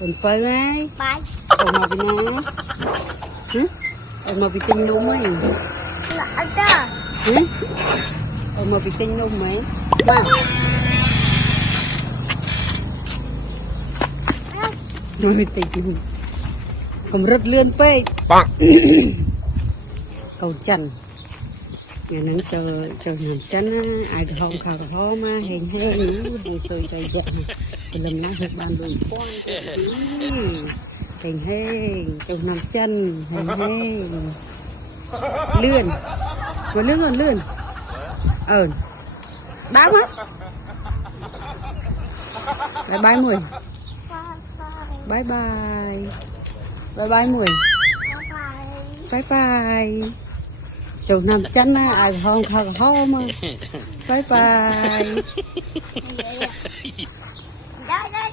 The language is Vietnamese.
Còn phơi ấy. Bye. Còn mà bị ná. Hả? Mà bị tinh nung ấy. Lỡ đó. Hả? Mà bị tinh nung ấy. Mà. Mà bị tinh nung. Không rất lươn phê. Cầu chăn. Ngày nắng chờ nằm chăn á, ai không khảo khó mà hèn hèn sôi trời giận thì làm lá được bàn đường quang hèn hèn chờ nằm chăn hèn hèn lươn mà lươn còn lươn đá mắt bye bye mùi bye bye bye bye mùi bye bye chục năm chân á, ai không khó mà bye bye. Đó, đó.